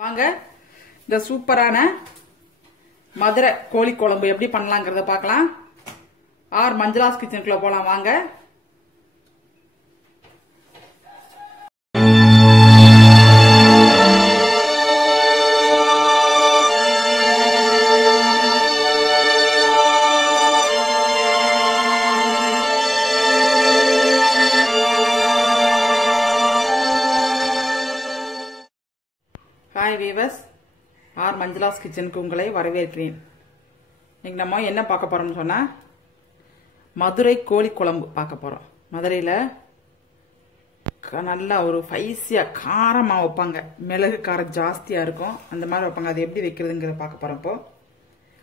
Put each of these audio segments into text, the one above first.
வாங்க. இந்த சூப்பரான மதுரை கோழி குழம்பு எப்படி பண்ணலாங்கிறத பார்க்கலாம். ஆர் மஞ்சளாஸ் கிச்சனுக்குள்ள போலாம். வாங்க. ஆர் மஞ்சளாஸ் கிச்சனுக்கு உங்களை வரவேற்கிறேன். இன்னைக்கு நம்ம என்ன பார்க்க போகிறோம்னு சொன்னால் மதுரை கோழி குழம்பு பார்க்க போகிறோம் மதுரையில் நல்லா ஒரு ஸ்பைஸியாக காரமாக வைப்பாங்க. மிளகு காரம் ஜாஸ்தியாக இருக்கும். அந்த மாதிரி வைப்பாங்க. அது எப்படி வைக்கிறதுங்கிறத பார்க்க போகிறப்போ இப்போ.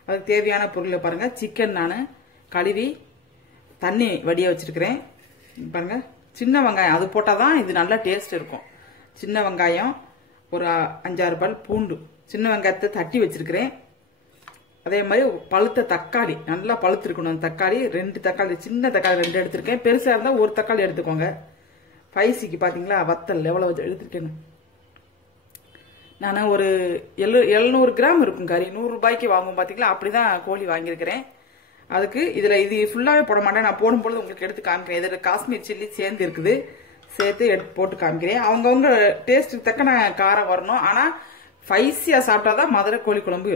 அதுக்கு தேவையான பொருளை பாருங்கள் சிக்கன் நான் கழுவி தண்ணி வடிய வச்சுருக்கிறேன். பாருங்கள் சின்ன வெங்காயம். அது போட்டால் தான் இது நல்லா டேஸ்ட் இருக்கும். சின்ன வெங்காயம் ஒரு அஞ்சாறு பல் பூண்டு. சின்ன வெங்காயத்தை தட்டி வச்சிருக்கிறேன். அதே மாதிரி பழுத்த தக்காளி நல்லா பழுத்திருக்கணும் அந்த தக்காளி. ரெண்டு தக்காளி சின்ன தக்காளி ரெண்டு எடுத்திருக்கேன். பெருசாக இருந்தால் ஒரு தக்காளி எடுத்துக்கோங்க. ஸ்பைசிக்கு பார்த்தீங்களா வத்தல் எவ்வளோ எடுத்திருக்கேன்னு. நான் ஒரு எழு எழுநூறு கிராம் இருக்கும் கறி. நூறுரூபாய்க்கு வாங்குவோம் பார்த்தீங்களா அப்படிதான் கோழி வாங்கியிருக்கிறேன். அதுக்கு இதில் இது ஃபுல்லாகவே போட மாட்டேன். நான் போடும்பொழுது உங்களுக்கு எடுத்து காமிக்கிறேன். இதில் காஷ்மீர் சில்லி சேர்ந்து இருக்குது. சேர்த்து எடுத்து போட்டு காமிக்கிறேன். அவங்கவுங்க டேஸ்ட்டுக்கு தக்க நான் காரம் வரணும். ஆனால் ஃபைஸியாக சாப்பிட்டா தான் மதுரை கோழி குழம்பு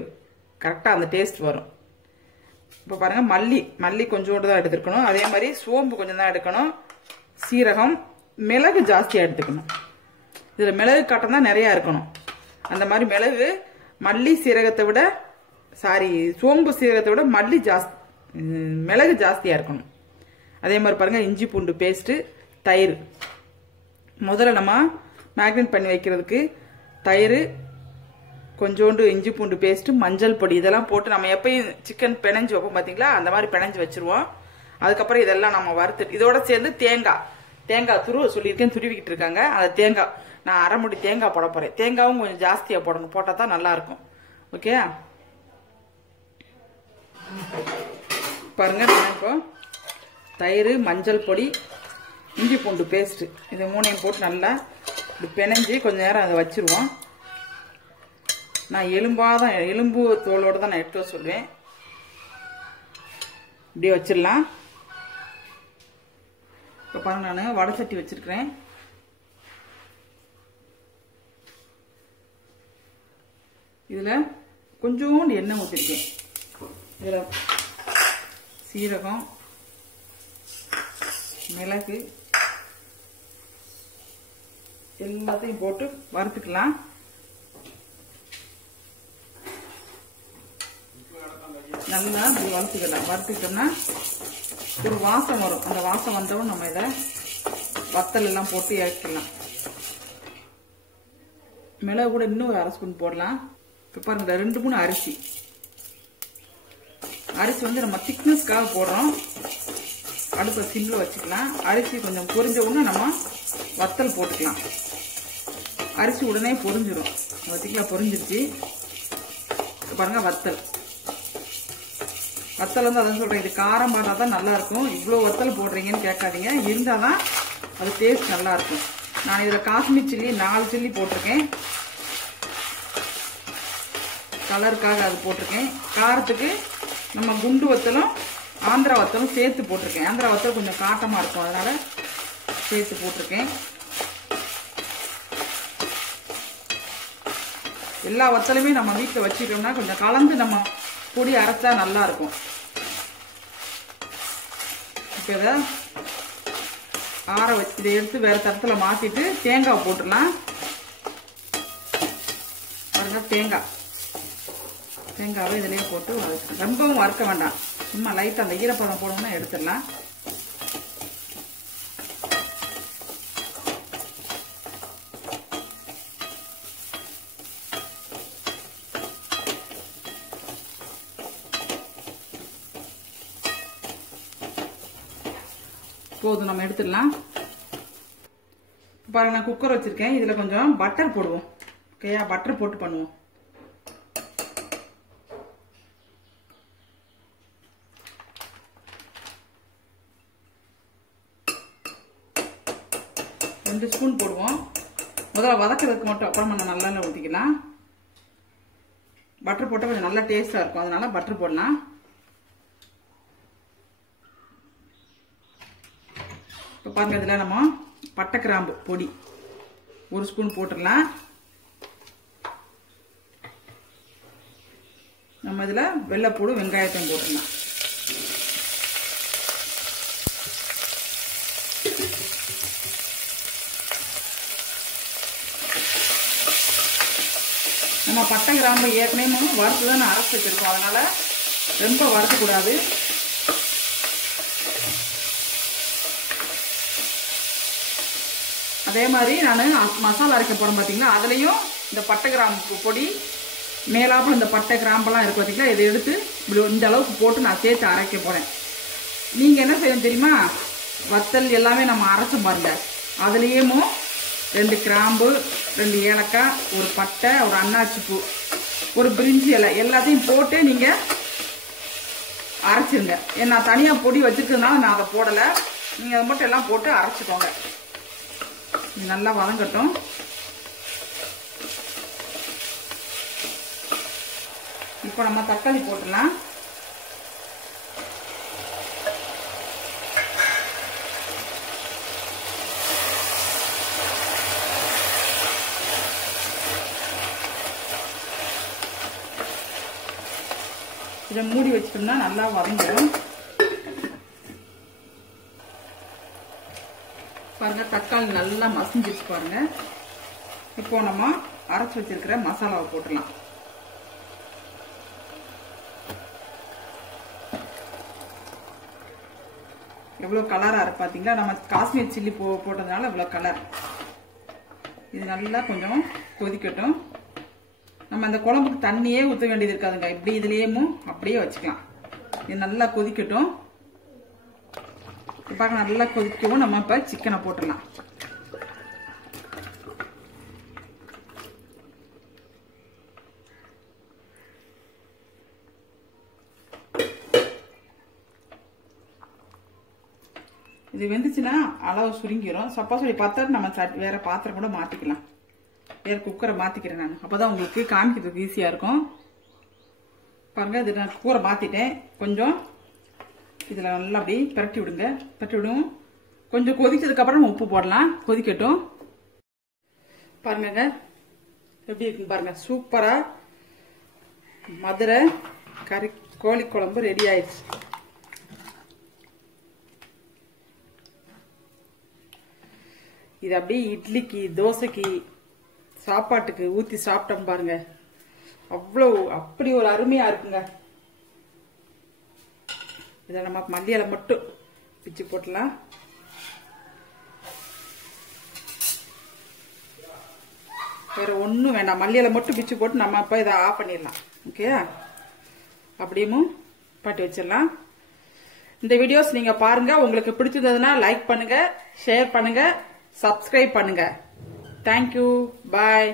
கரெக்டாக அந்த டேஸ்ட் வரும். இப்போ பாருங்கள் மல்லி மல்லி கொஞ்சோண்டு தான் எடுத்துருக்கணும். அதே மாதிரி சோம்பு கொஞ்சம் தான் எடுக்கணும். சீரகம் மிளகு ஜாஸ்தியாக எடுத்துக்கணும். இதில் மிளகு காட்டம் தான் நிறையா இருக்கணும். அந்த மாதிரி மிளகு மல்லி சீரகத்தை விட சாரி சோம்பு சீரகத்தை விட மல்லி ஜாஸ்தி மிளகு ஜாஸ்தியாக இருக்கணும். அதே மாதிரி பாருங்கள் இஞ்சி பூண்டு பேஸ்ட்டு தயிர். முதல்ல நம்ம மேக்னேட் பண்ணி வைக்கிறதுக்கு தயிர் கொஞ்சோண்டு இஞ்சி பூண்டு பேஸ்ட்டு மஞ்சள் பொடி இதெல்லாம் போட்டு நம்ம எப்பயும் சிக்கன் பிணைஞ்சு வைப்போம் பார்த்தீங்களா அந்த மாதிரி பிணைஞ்சு வச்சிருவோம். அதுக்கப்புறம் இதெல்லாம் நம்ம வறுத்து இதோட சேர்ந்து தேங்காய் தேங்காய் துருவ சொல்லியிருக்கேன் துருவிக்கிட்டு இருக்காங்க. அந்த தேங்காய் நான் அரை முடி தேங்காய் போட போறேன். தேங்காயும் கொஞ்சம் ஜாஸ்தியாக போடணும் போட்டால் தான் நல்லா இருக்கும். ஓகே பாருங்க நான் இப்போ தயிர் மஞ்சள் பொடி இஞ்சி பூண்டு பேஸ்ட்டு இது மூணையும் போட்டு நல்லா இப்படி பிணைஞ்சி கொஞ்சம் நேரம் அதை வச்சிருவோம். நான் எலும்பாக தான் எலும்பு தோலோடு தான் நான் எடுத்து வர சொல்லுவேன். இப்படியே வச்சிடலாம். இப்போ பாருங்க நான் வடை சட்டி வச்சிருக்கிறேன். இதில் கொஞ்சோண்டு எண்ணெய் ஊற்றிருக்கேன் இதில் சீரகம் மிளகு எல்லாத்தையும் போட்டு வறுத்துக்கலாம். நல்லா இப்படி வறுத்துக்கலாம். வறுத்துக்கிட்டோம்னா ஒரு வாசம் வரும். அந்த வாசம் வந்தவும் நம்ம இதை வத்தல் எல்லாம் போட்டு இறக்கிடலாம். மிளகு கூட இன்னும் ஒரு அரை ஸ்பூன் போடலாம். இப்போ பாருங்க ரெண்டு மூணு அரிசி. அரிசி வந்து நம்ம திக்னஸ்க்காக போடுறோம். அடுப்பை சிம்மில் வச்சுக்கலாம். அரிசி கொஞ்சம் பொரிஞ்ச உடனே நம்ம வத்தல் போட்டுக்கலாம். அரிசி உடனே பொரிஞ்சிடும் வத்திக்கா பொரிஞ்சிருச்சு. பாருங்க வத்தல். வத்தல் வந்து அதான் சொல்கிறேன் இது காரம் பார்த்தா தான் நல்லாயிருக்கும். இவ்வளோ வத்தல் போடுறீங்கன்னு கேட்காதீங்க. இருந்தால் தான் அது டேஸ்ட் நல்லாயிருக்கும். நான் இதில் காஷ்மீர் சில்லி நாலு சில்லி போட்டிருக்கேன். கலருக்காக அது போட்டிருக்கேன். காரத்துக்கு நம்ம குண்டு வத்தலும் ஆந்திரா வத்தலும் சேர்த்து போட்டிருக்கேன். ஆந்திரா வத்தல் கொஞ்சம் காட்டமாக இருக்கும். அதனால் சேர்த்து போட்டிருக்கேன். எல்லா வத்தலுமே நம்ம வீட்டில் வச்சுக்கிட்டோம்னா கொஞ்சம் கலந்து நம்ம பொடி அரைச்சா நல்லாயிருக்கும். இதை ஆற வச்சு இதை எடுத்து வேற தரத்துல மாத்திட்டு தேங்காய் போட்டுடலாம். பாருங்க தேங்காய். தேங்காவை இதுலயே போட்டு ரொம்பவும் வறுக்க வேண்டாம். சும்மா லைட்டாக அந்த ஈரப்பதம் போடணும்னா எடுத்துடலாம். போதும் நம்ம எடுத்துடலாம். பாருங்க நான் குக்கர் வச்சிருக்கேன். இதுல கொஞ்சம் பட்டர் போடுவோம். ஓகேயா பட்டர் போட்டு பண்ணுவோம். ரெண்டு ஸ்பூன் போடுவோம். முதல்ல வதக்கிறதுக்கு மட்டும் அப்புறம் நம்ம நல்லெண்ணெய் ஊற்றிக்கலாம் பட்டர் போட்டால் கொஞ்சம் நல்லா டேஸ்டா இருக்கும். அதனால பட்டர் போடலாம். இப்போ பாருங்க இதில் நம்ம பட்டை கிராம்பு பொடி ஒரு ஸ்பூன் போட்டுடலாம். நம்ம இதில் வெள்ளைப்பூடு வெங்காயத்தையும் போட்டுடலாம். நம்ம பட்டை கிராம்பு ஏற்கனவே வறுத்து தானே அரைச்சி வச்சிருக்கோம். அதனால ரொம்ப வறுக்கக்கூடாது. அதே மாதிரி நான் மசாலா அரைக்க போறேன் பார்த்தீங்களா அதுலேயும் இந்த பட்டை கிராம்பு பொடி மேலாப்பில் இந்த பட்டை கிராம்பெல்லாம் இருக்கு பார்த்தீங்களா இதை எடுத்து இப்படி இந்த அளவுக்கு போட்டு நான் சேர்த்து அரைக்க போகிறேன் நீங்கள் என்ன செய்யணும் தெரியுமா? வத்தல் எல்லாமே நம்ம அரைச்சோம் பாருங்க. அதுலேயுமோ ரெண்டு கிராம்பு ரெண்டு ஏலக்காய் ஒரு பட்டை ஒரு அன்னாச்சி பூ ஒரு பிரிஞ்சி இலை எல்லாத்தையும் போட்டு நீங்கள் அரைச்சிருங்க. ஏன்னா நான் தனியாக பொடி வச்சுருக்கிறதுனால நான் அதை போடலை. நீங்கள் அதை மட்டும் எல்லாம் போட்டு அரைச்சிக்கோங்க. நல்லா வதங்கட்டும். இப்போ நம்ம தக்காளி போட்டுடலாம். இதை மூடி வச்சிட்டோம்னா நல்லா வதங்கிடும். பாருங்க தக்காளி நல்லா மசிஞ்சிச்சு பாருங்க. இப்போ நம்ம அரைச்சி வச்சிருக்கிற மசாலாவை போட்டுடலாம். எவ்வளோ கலராக இருக்கு பார்த்தீங்களா நம்ம காஷ்மீர் சில்லி போ போட்டதுனால இவ்வளோ கலர் இது நல்லா கொஞ்சம் கொதிக்கட்டும். நம்ம அந்த குழம்புக்கு தண்ணியே ஊற்ற வேண்டியது இருக்காதுங்க. இப்படி இதுலேயும் அப்படியே வச்சுக்கலாம். இது நல்லா கொதிக்கட்டும். பாருங்க நல்லா கொதிக்கவும் நம்ம இப்போ சிக்கனை போட்டுடலாம். இது வெந்துச்சுன்னா அளவு சுருங்கிடும் சப்போஸ் அப்படி பார்த்தா நம்ம சட்- வேற பாத்திரம் கூட மாத்திக்கலாம். வேற குக்கரை மாத்திக்கிறேன் நான். அப்பதான் உங்களுக்கு காமிக்கிறதுக்கு ஈஸியா இருக்கும். பாருங்க இது நான் குக்கரை மாத்திட்டேன். கொஞ்சம் இதில் நல்லா அப்படியே பிரட்டி விடுங்க. பிரட்டி விடுவோம் கொஞ்சம் கொதிச்சதுக்கு அப்புறம் நம்ம உப்பு போடலாம். கொதிக்கட்டும். பாருங்க. எப்படி இருக்குன்னு பாருங்க. சூப்பரா மதுரை கறி கோழி குழம்பு ரெடி ஆயிடுச்சு. இது அப்படியே இட்லிக்கு தோசைக்கு சாப்பாட்டுக்கு ஊத்தி சாப்பிட்டோம் பாருங்க. அவ்வளவு அப்படி ஒரு அருமையா இருக்குங்க. இதை நம்ம மல்லியலை மட்டும் பிச்சு போட்டலாம். வேற ஒன்றும் வேண்டாம். மல்லியலை மட்டும் பிச்சு போட்டு நம்ம இப்போ இதை ஆஃப் பண்ணிடலாம். ஓகே அப்படியும் பாட்டி வச்சிடலாம். இந்த வீடியோஸ் நீங்கள் பாருங்க. உங்களுக்கு பிடிச்சிருந்ததுன்னா லைக் பண்ணுங்க ஷேர் பண்ணுங்க சப்ஸ்கிரைப் பண்ணுங்க. Thank you bye